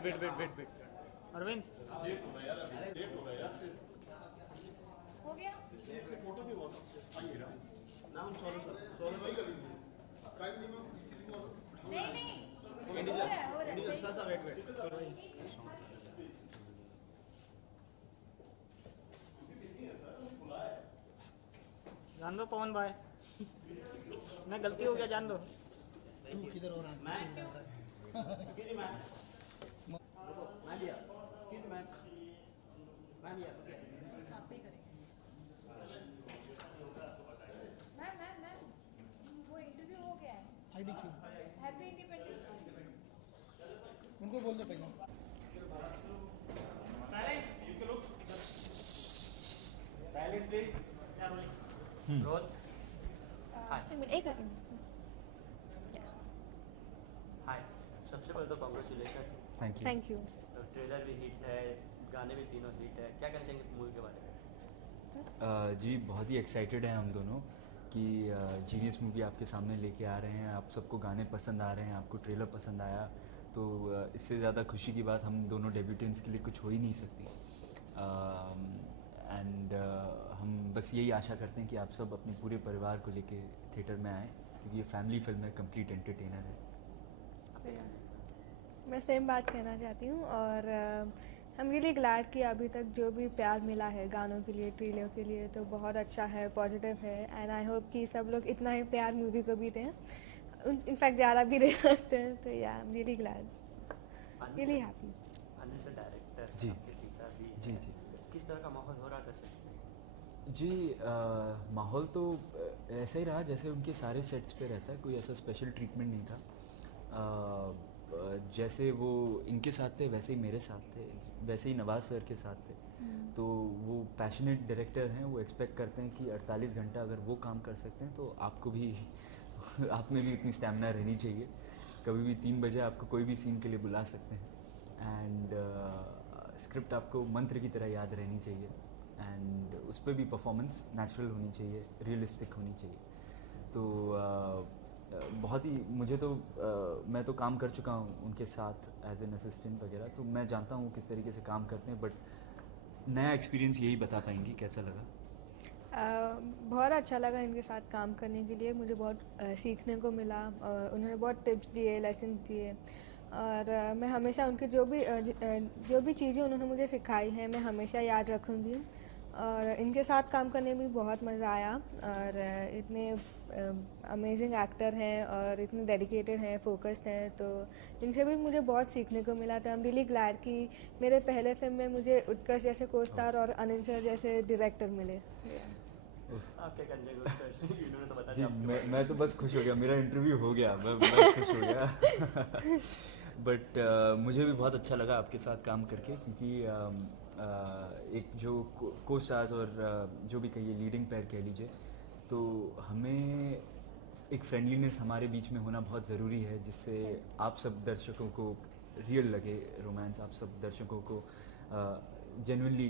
Wait Arvind हो गया। नहीं नहीं हो रहा है सही। जान दो पवन भाई, मैं गलती हो गया, जान दो। तू किधर हो रहा है? साथ में ही करेंगे। मैम वो इंटरव्यू हो गया है। आईडी क्यों? Happy independence day. उनको बोल दो पहले। Silent please. रोल। हाय एक सेकंड। हाय, सबसे पहले तो कॉन्ग्रेचुलेशन। Thank you. तो ट्रेलर भी हिट है, गाने भी तीनों हिट है, क्या कहना चाहेंगे मूवी के बारे में? जी बहुत ही एक्साइटेड हैं हम दोनों कि जीनियस मूवी आपके सामने लेके आ रहे हैं। आप सबको गाने पसंद आ रहे हैं, आपको ट्रेलर पसंद आया, तो इससे ज़्यादा खुशी की बात हम दोनों डेब्यूटेंट्स के लिए कुछ हो ही नहीं सकती। एंड हम बस यही आशा करते हैं कि आप सब अपने पूरे परिवार को लेके थिएटर में आएँ, क्योंकि ये फैमिली फिल्म है, कंप्लीट एंटरटेनर है। मैं सेम बात कहना चाहती हूँ और हम रियली ग्लैड कि अभी तक जो भी प्यार मिला है गानों के लिए, ट्रेलर के लिए, तो बहुत अच्छा है, पॉजिटिव है। एंड आई होप कि सब लोग इतना ही प्यार मूवी को भी दें, इनफैक्ट ज़्यादा भी दे सकते हैं। तो yeah I am really glad, really happy. Anil sir director, ji. आपके पिता भी जी हैं। जी किस तरह का माहौल हो रहा था सर? जी माहौल तो ऐसा ही रहा जैसे उनके सारे सेट्स पे रहता है, कोई ऐसा स्पेशल ट्रीटमेंट नहीं था। जैसे वो इनके साथ थे वैसे ही मेरे साथ थे, वैसे ही नवाज सर के साथ थे। तो वो पैशनेट डायरेक्टर हैं, वो एक्सपेक्ट करते हैं कि 48 घंटा अगर वो काम कर सकते हैं तो आपको भी आप में भी इतनी स्टैमिना रहनी चाहिए। कभी भी 3 बजे आपको कोई भी सीन के लिए बुला सकते हैं। एंड स्क्रिप्ट आपको मंत्र की तरह याद रहनी चाहिए, एंड उस पर भी परफॉर्मेंस नेचुरल होनी चाहिए, रियलिस्टिक होनी चाहिए। तो बहुत ही मुझे तो मैं तो काम कर चुका हूँ उनके साथ एज एन असिस्टेंट वगैरह, तो मैं जानता हूँ किस तरीके से काम करते हैं। बट नया एक्सपीरियंस यही बता पाएंगी कैसा लगा। बहुत अच्छा लगा इनके साथ काम करने के लिए, मुझे बहुत सीखने को मिला और उन्होंने बहुत टिप्स दिए, लेसन दिए। और मैं हमेशा उनकी जो भी चीज़ें उन्होंने मुझे सिखाई हैं मैं हमेशा याद रखूँगी। और इनके साथ काम करने में बहुत मज़ा आया। और इतने अमेजिंग एक्टर हैं और इतने डेडिकेटेड हैं, फोकस्ड हैं, तो इनसे भी मुझे बहुत सीखने को मिला। तो आई एम रियली ग्लैड कि मेरे पहले फिल्म में मुझे उत्कर्ष जैसे को स्टार और अनिल सर जैसे डायरेक्टर मिले। आप क्या कहना चाहेंगे उत्कर्ष? इन्होंने तो बता जी दिया। मैं तो बस खुश हो गया, मेरा इंटरव्यू हो गया, मैं खुश हो गया। बट मुझे भी बहुत अच्छा लगा आपके साथ काम करके, क्योंकि एक जो को स्टार्स और जो भी कहिए लीडिंग पेयर कह लीजिए, तो हमें एक फ्रेंडलीनेस हमारे बीच में होना बहुत ज़रूरी है, जिससे आप सब दर्शकों को रियल लगे रोमांस, आप सब दर्शकों को जेन्युइनली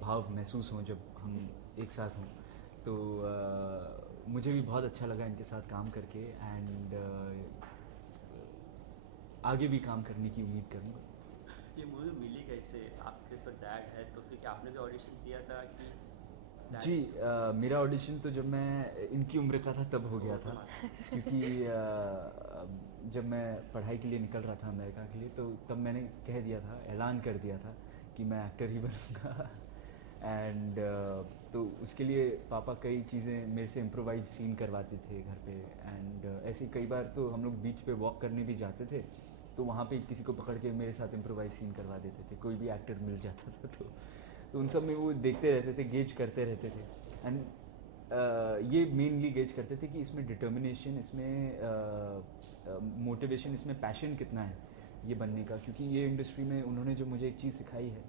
भाव महसूस हों जब हम एक साथ हों। तो मुझे भी बहुत अच्छा लगा इनके साथ काम करके, एंड आगे भी काम करने की उम्मीद करूँगा। ये मूवी मिली कैसे? आपके तो डैड है, तो फिर क्या आपने भी ऑडिशन दिया था कि dad- जी मेरा ऑडिशन तो जब मैं इनकी उम्र का था तब हो गया था, क्योंकि जब मैं पढ़ाई के लिए निकल रहा था अमेरिका के लिए, तो तब मैंने कह दिया था, ऐलान कर दिया था कि मैं एक्टर ही बनूंगा। एंड तो उसके लिए पापा कई चीज़ें मेरे से इम्प्रोवाइज सीन करवाते थे घर पे। एंड ऐसे कई बार तो हम लोग बीच पे वॉक करने भी जाते थे, तो वहाँ पे किसी को पकड़ के मेरे साथ इम्प्रोवाइज सीन करवा देते थे, कोई भी एक्टर मिल जाता था। तो उन सब में वो देखते रहते थे, गेज करते रहते थे। एंड ये मेनली गेज करते थे कि इसमें डिटर्मिनेशन, इसमें मोटिवेशन, इसमें पैशन कितना है ये बनने का। क्योंकि ये इंडस्ट्री में उन्होंने जो मुझे एक चीज़ सिखाई है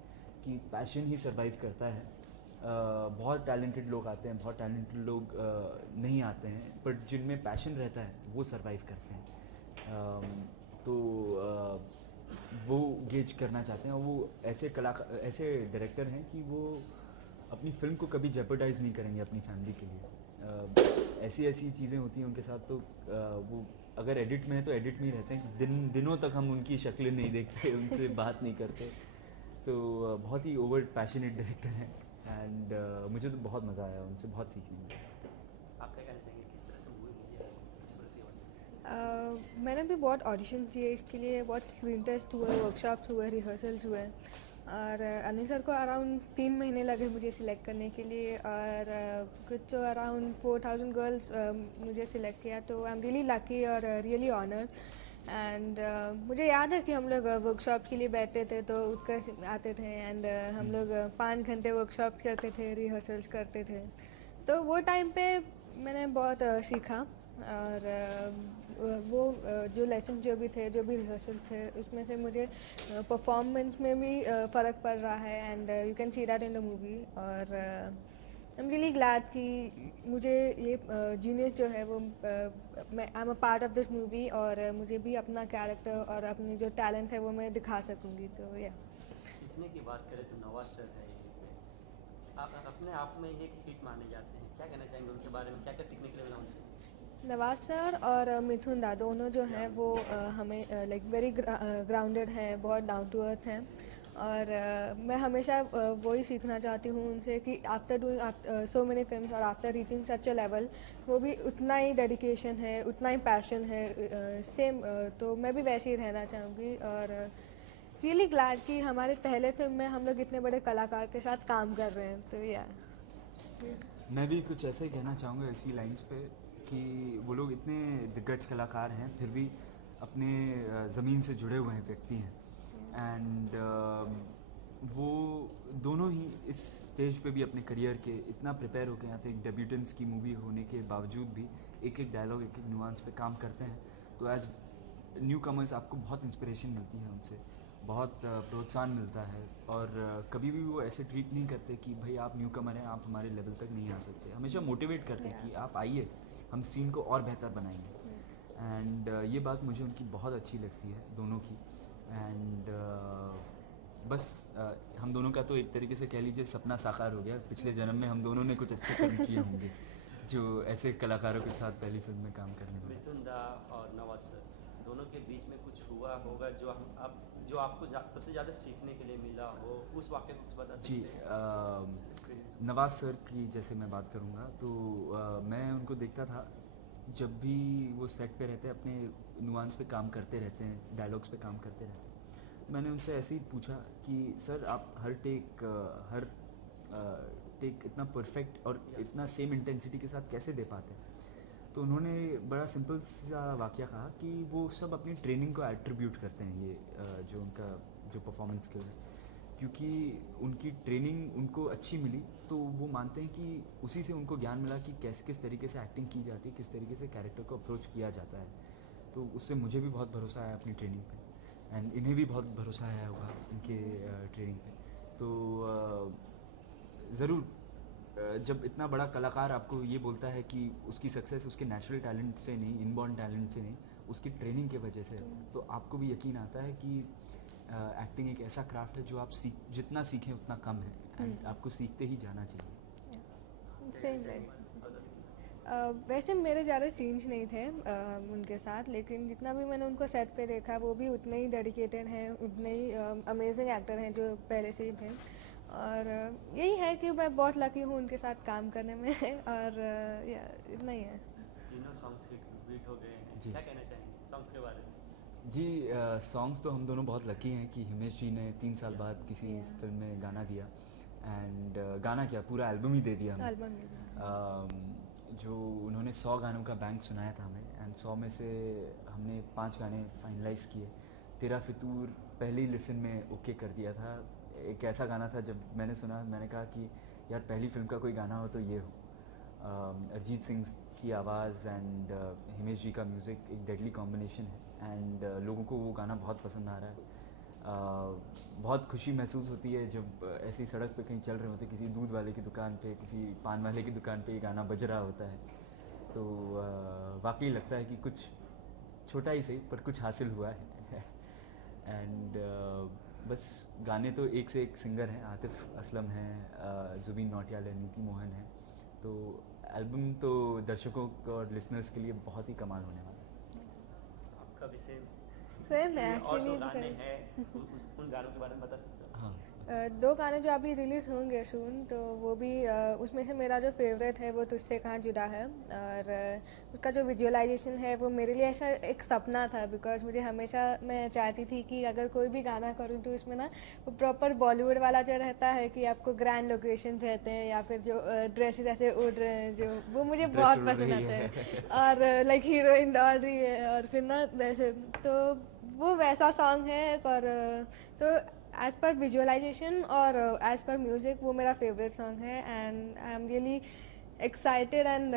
कि पैशन ही सर्वाइव करता है। बहुत टैलेंटेड लोग आते हैं, बहुत टैलेंटेड लोग नहीं आते हैं, बट जिनमें पैशन रहता है वो सर्वाइव करते हैं। तो वो गेज करना चाहते हैं, और वो ऐसे कलाकार, ऐसे डायरेक्टर हैं कि वो अपनी फिल्म को कभी जेपरडाइज नहीं करेंगे अपनी फैमिली के लिए। ऐसी ऐसी चीज़ें होती हैं उनके साथ, तो वो अगर एडिट में है तो एडिट में ही रहते हैं, दिनों तक हम उनकी शक्लें नहीं देखते, उनसे बात नहीं करते। तो बहुत ही ओवर पैशनेट डायरेक्टर हैं एंड मुझे तो बहुत मज़ा आया, उनसे बहुत सीखने मिला। आप क्या कहना चाहेंगे, किस तरह से मूवी मिली है सबसे पहले? मैंने भी बहुत ऑडिशन दिए इसके लिए, बहुत स्क्रीन टेस्ट हुए, वर्कशॉप्स हुए, रिहर्सल्स हुए, और अनिल सर को अराउंड 3 महीने लगे मुझे सिलेक्ट करने के लिए, और कुछ तो अराउंड 4000 गर्ल्स मुझे सिलेक्ट किया। तो आई एम रियली लकी और रियली ऑनर्ड। एंड मुझे याद है कि हम लोग वर्कशॉप के लिए बैठते थे तो उठकर आते थे, एंड हम लोग 5 घंटे वर्कशॉप करते थे, रिहर्सल्स करते थे। तो वो टाइम पे मैंने बहुत सीखा, और वो जो लेसन जो भी थे, जो भी रिहर्सल थे, उसमें से मुझे परफॉर्मेंस में भी फ़र्क पड़ रहा है, and you can see that in the movie. और आई एम रियली ग्लैड कि मुझे ये जीनियस जो है वो मैं I am a part of this movie, और मुझे भी अपना कैरेक्टर और अपनी जो टैलेंट है वो मैं दिखा सकूँगी। तो या सीखने की बात करें तो नवाज सर है यहीं पे, आप अपने आप में एक हिट माने जाते हैं, क्या कहना चाहेंगे उनके बारे में, क्या क्या सीखने के लिए मिला उनसे? नवाज सर और मिथुन दा दोनों जो हैं वो हमें लाइक वेरी ग्राउंडेड हैं, बहुत डाउन टू अर्थ हैं, और मैं हमेशा वही सीखना चाहती हूँ उनसे कि after doing so many films और after reaching such a level, वो भी उतना ही डेडिकेशन है, उतना ही पैशन है, सेम। तो मैं भी वैसे ही रहना चाहूँगी, और रियली ग्लैड कि हमारे पहले फिल्म में हम लोग इतने बड़े कलाकार के साथ काम कर रहे हैं। तो या मैं भी कुछ ऐसा ही कहना चाहूँगा इसी लाइंस पे कि वो लोग इतने दिग्गज कलाकार हैं फिर भी अपने ज़मीन से जुड़े हुए हैं व्यक्ति हैं, एंड वो दोनों ही इस स्टेज पे भी अपने करियर के इतना प्रिपेयर होकर आते हैं। डेब्यूटेंट्स की मूवी होने के बावजूद भी एक एक डायलॉग, एक एक नुआंस पे काम करते हैं। तो एज न्यू कमर्स आपको बहुत इंस्पिरेशन मिलती है उनसे, बहुत प्रोत्साहन मिलता है, और कभी भी वो ऐसे ट्रीट नहीं करते कि भाई आप न्यू कमर हैं, आप हमारे लेवल तक नहीं आ सकते। हमेशा मोटिवेट करते हैं कि आप आइए, हम सीन को और बेहतर बनाएंगे। एंड ये बात मुझे उनकी बहुत अच्छी लगती है, दोनों की। एंड बस हम दोनों का तो एक तरीके से कह लीजिए सपना साकार हो गया। पिछले जन्म में हम दोनों ने कुछ अच्छे कर्म किए होंगे जो ऐसे कलाकारों के साथ पहली फिल्म में काम करने में। मिथुन दा और नवाज सर दोनों के बीच में कुछ हुआ होगा जो आपको सबसे ज़्यादा सीखने के लिए मिला हो, उस वाक़ये को कुछ बता सकते जी, हैं? नवाज सर की जैसे मैं बात करूँगा तो मैं उनको देखता था जब भी वो सेट पे रहते हैं, अपने नुआंस पे काम करते रहते हैं, डायलॉग्स पे काम करते रहते हैं। मैंने उनसे ऐसे ही पूछा कि सर आप हर टेक इतना परफेक्ट और इतना सेम इंटेंसिटी के साथ कैसे दे पाते हैं? तो उन्होंने बड़ा सिंपल सा वाक़या कहा कि वो सब अपनी ट्रेनिंग को एट्रीब्यूट करते हैं, ये जो उनका जो परफॉर्मेंस स्किल है, क्योंकि उनकी ट्रेनिंग उनको अच्छी मिली तो वो मानते हैं कि उसी से उनको ज्ञान मिला कि किस तरीके से एक्टिंग की जाती है, किस तरीके से कैरेक्टर को अप्रोच किया जाता है। तो उससे मुझे भी बहुत भरोसा आया अपनी ट्रेनिंग पे, एंड इन्हें भी बहुत भरोसा आया होगा इनके ट्रेनिंग पे। तो ज़रूर जब इतना बड़ा कलाकार आपको ये बोलता है कि उसकी सक्सेस उसके नेचुरल टैलेंट से नहीं, इनबॉर्न टैलेंट से नहीं, उसकी ट्रेनिंग के वजह से, तो आपको भी यकीन आता है कि एक्टिंग एक ऐसा क्राफ्ट है जो आप जितना सीखें उतना कम है, एंड आपको सीखते ही जाना चाहिए। सही वैसे मेरे ज़्यादा सीन्स नहीं थे उनके साथ, लेकिन जितना भी मैंने उनको सेट पे देखा वो भी उतने ही डेडिकेटेड हैं, उतने ही अमेजिंग एक्टर हैं जो पहले से ही थे। और यही है कि मैं बहुत लकी हूँ उनके साथ काम करने में और इतना ही है। तीनों सॉन्ग्स हिट हो गए हैं, जी। क्या कहना चाहेंगे सॉन्ग्स के बारे में? जी, सॉन्ग्स तो हम दोनों बहुत लकी हैं कि हिमेश जी ने 3 साल बाद किसी फिल्म में गाना दिया, एंड गाना क्या पूरा एल्बम ही दे दिया हमें। एल्बम जो उन्होंने 100 गानों का बैंक सुनाया था हमें, एंड 100 में से हमने 5 गाने फाइनलाइज़ किए। तेरा फितूर पहले ही लिसन में ओके कर दिया था। एक ऐसा गाना था जब मैंने सुना मैंने कहा कि यार पहली फिल्म का कोई गाना हो तो ये हो। अरिजीत सिंह की आवाज़ एंड हिमेश जी का म्यूज़िक एक डेडली कॉम्बिनेशन है, एंड लोगों को वो गाना बहुत पसंद आ रहा है। बहुत खुशी महसूस होती है जब ऐसी सड़क पे कहीं चल रहे होते, किसी दूध वाले की दुकान पे, किसी पान वाले की दुकान पे ये गाना बज रहा होता है, तो वाकई लगता है कि कुछ छोटा ही सही पर कुछ हासिल हुआ है। एंड बस गाने तो एक से एक सिंगर हैं, आतिफ असलम हैं, जुबीन नौटियाल है, नीति मोहन है, तो एल्बम तो दर्शकों और लिसनर्स के लिए बहुत ही कमाल होने वाला है। आपका भी सेम है और एक्चुअली तो गाने हैं उन गानों के बारे में बता सकते हो? हाँ। 2 गाने जो अभी रिलीज़ होंगे सून, तो वो भी उसमें से मेरा जो फेवरेट है वो तुझसे कहाँ जुदा है। और उसका जो विजुअलाइजेशन है वो मेरे लिए ऐसा एक सपना था, बिकॉज मुझे हमेशा मैं चाहती थी कि अगर कोई भी गाना करूँ तो उसमें ना वो प्रॉपर बॉलीवुड वाला जो रहता है कि आपको ग्रैंड लोकेशंस रहते हैं या फिर जो ड्रेसेस ऐसे उड़ रहे हैं, जो वो मुझे Dress बहुत उड़ पसंद रही आते है। हैं। और लाइक हीरोइन डाल रही है और फिर ना वैसे, तो वो वैसा सॉन्ग है। और तो एज पर विजुअलाइजेशन और एज पर म्यूज़िक वो मेरा फेवरेट सॉन्ग है। And I am really excited and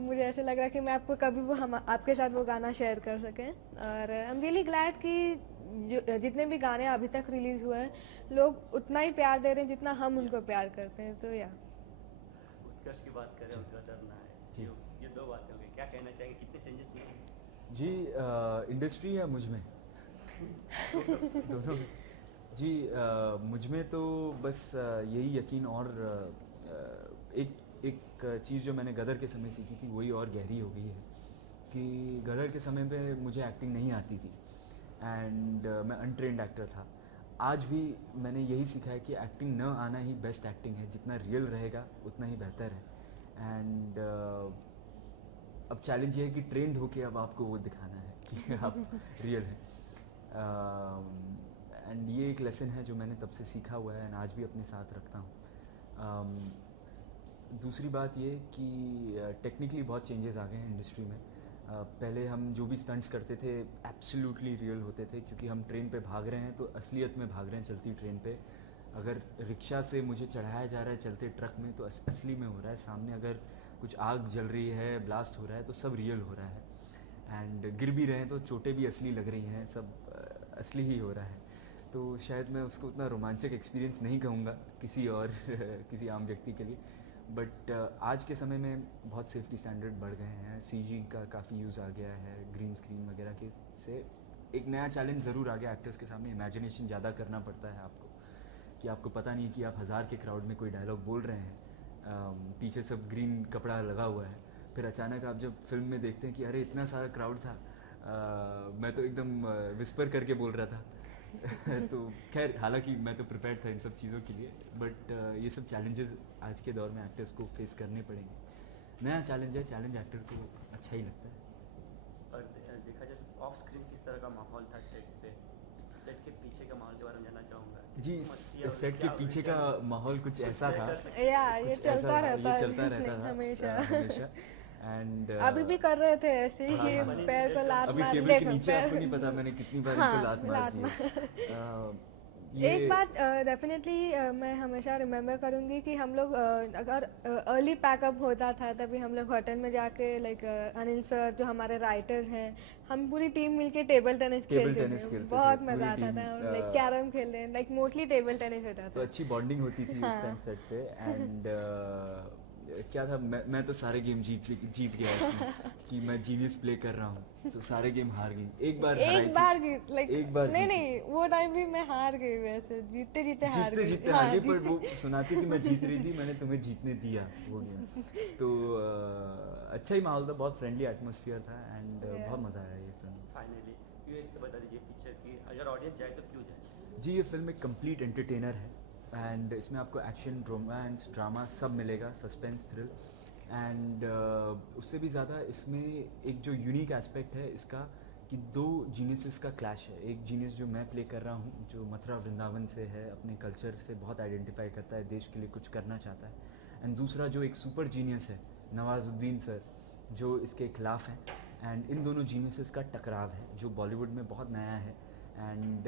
मुझे ऐसे लग रहा है कि मैं आपको कभी वो हम आपके साथ वो गाना शेयर कर सकें। और आई एम रियली ग्लैड कि जितने भी गाने अभी तक रिलीज़ हुए हैं, लोग उतना ही प्यार दे रहे हैं जितना हम उनको प्यार करते हैं। तो या उत्कर्ष की बात करें, उनका डरना है जी। ये 2 बातें हो गई, क्या कहना चाहेंगे, कितने चेंजेस हुए? जी, इंडस्ट्री या मुझ में? दोनों में। जी, मुझ में तो बस यही यकीन और एक चीज़ जो मैंने गदर के समय सीखी थी वही और गहरी हो गई है कि गदर के समय पे मुझे एक्टिंग नहीं आती थी एंड मैं अनट्रेंड एक्टर था। आज भी मैंने यही सीखा है कि एक्टिंग न आना ही बेस्ट एक्टिंग है, जितना रियल रहेगा उतना ही बेहतर है। एंड अब चैलेंज ये है कि ट्रेंड होके अब आपको वो दिखाना है कि आप रियल हैं। एंड ये एक लेसन है जो मैंने तब से सीखा हुआ है एंड आज भी अपने साथ रखता हूँ। दूसरी बात ये कि टेक्निकली बहुत चेंजेस आ गए हैं इंडस्ट्री में। पहले हम जो भी स्टंट्स करते थे एब्सोल्युटली रियल होते थे, क्योंकि हम ट्रेन पे भाग रहे हैं तो असलियत में भाग रहे हैं चलती ट्रेन पे। अगर रिक्शा से मुझे चढ़ाया जा रहा है चलते ट्रक में तो असली में हो रहा है। सामने अगर कुछ आग जल रही है, ब्लास्ट हो रहा है तो सब रियल हो रहा है। एंड गिर भी रहे हैं तो चोटें भी असली लग रही हैं, सब असली ही हो रहा है। तो शायद मैं उसको उतना रोमांचक एक्सपीरियंस नहीं कहूँगा किसी और किसी आम व्यक्ति के लिए, बट आज के समय में बहुत सेफ्टी स्टैंडर्ड बढ़ गए हैं, सीजी का काफ़ी यूज़ आ गया है, ग्रीन स्क्रीन वगैरह के से एक नया चैलेंज ज़रूर आ गया एक्टर्स के सामने। इमेजिनेशन ज़्यादा करना पड़ता है आपको, कि आपको पता नहीं है कि आप 1000 के क्राउड में कोई डायलॉग बोल रहे हैं, पीछे सब ग्रीन कपड़ा लगा हुआ है, फिर अचानक आप जब फिल्म में देखते हैं कि अरे इतना सारा क्राउड था, मैं तो एकदम विस्पर करके बोल रहा था। तो खैर, हालांकि मैं तो प्रिपेयर था इन सब चीज़ों के लिए, बट ये सब चैलेंजेस आज के दौर में एक्टर्स को फेस करने पड़ेंगे। नया चैलेंज है, चैलेंज एक्टर को अच्छा ही लगता है। और देखा जाए तो ऑफ स्क्रीन किस तरह का माहौल था सेट पे, सेट के पीछे का माहौल के बारे में जानना चाहूँगा। जी, सेट के पीछे का माहौल कुछ ऐसा था, या ये कुछ चलता ऐसा- रहता ये है चलता रहता था हमेशा। एंड अभी भी कर रहे थे ऐसे ही, हाँ, हाँ। पैर को लात अभी मार, टेबल के देखो नीचे पैर। आपको नहीं पता मैंने कितनी बार हाँ, इनको लात मार लात दी। एक बात डेफिनेटली मैं हमेशा रिमेम्बर करूँगी कि हम लोग अगर अर्ली पैकअप होता था तभी हम लोग होटल में जाके लाइक अनिल सर जो हमारे राइटर्स हैं, हम पूरी टीम मिलके टेबल टेनिस खेलते थे। बहुत मज़ा आता था, लाइक कैरम खेल रहे हैं, लाइक मोस्टली टेबल टेनिस होता तो था। अच्छी बॉन्डिंग होती थी उस टाइम सेट पे। एंड क्या था, मैं तो सारे गेम जीत गया इसमें कि मैं जीनियस प्ले कर रहा हूँ, तो सारे गेम हार गई। एक बार जीत, लाइक एक बार नहीं जीती। नहीं, वो टाइम भी मैं हार गई, वैसे जीतते जीतते हार गई। जीतते हाँ, हार गई, पर वो सुनाती थी मैं जीत रही थी, मैंने तुम्हें जीतने दिया वो गेम। तो अच्छा ही माहौल था, बहुत फ्रेंडली एटमोसफियर था एंड बहुत मज़ा आया ये फिल्म। फाइनली यूएस पे बता दीजिए पिक्चर की, अगर ऑडियंस जाए तो क्यों जाए? जी, ये फिल्म एक कंप्लीट एंटरटेनर है एंड इसमें आपको एक्शन, रोमांस, ड्रामा सब मिलेगा, सस्पेंस, थ्रिल एंड उससे भी ज़्यादा इसमें एक जो यूनिक एस्पेक्ट है इसका कि 2 जीनियसेस का क्लैश है। एक जीनियस जो मैं प्ले कर रहा हूँ जो मथुरा वृंदावन से है, अपने कल्चर से बहुत आइडेंटिफाई करता है, देश के लिए कुछ करना चाहता है, एंड दूसरा जो एक सुपर जीनियस है नवाजुद्दीन सर जो इसके खिलाफ हैं। एंड इन दोनों जीनियसेस का टकराव है जो बॉलीवुड में बहुत नया है एंड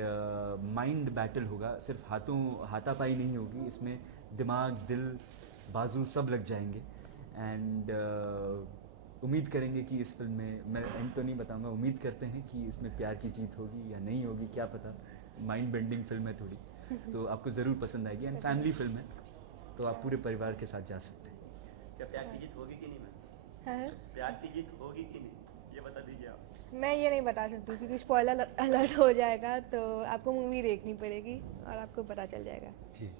माइंड बैटल होगा, सिर्फ हाथापाई नहीं होगी, इसमें दिमाग, दिल, बाजू सब लग जाएंगे। एंड उम्मीद करेंगे कि इस फिल्म में, मैं एंड तो नहीं बताऊंगा, उम्मीद करते हैं कि इसमें प्यार की जीत होगी या नहीं होगी, क्या पता, माइंड बेंडिंग फिल्म है थोड़ी, तो आपको ज़रूर पसंद आएगी एंड फैमिली फिल्म है तो आप पूरे परिवार के साथ जा सकते हैं। क्या प्यार की जीत होगी कि नहीं मैम? हाँ? प्यार की जीत होगी कि नहीं, ये बता दीजिए आप। मैं ये नहीं बता सकती क्योंकि स्पॉइलर अलर्ट हो जाएगा, तो आपको मूवी देखनी पड़ेगी और आपको पता चल जाएगा। जी।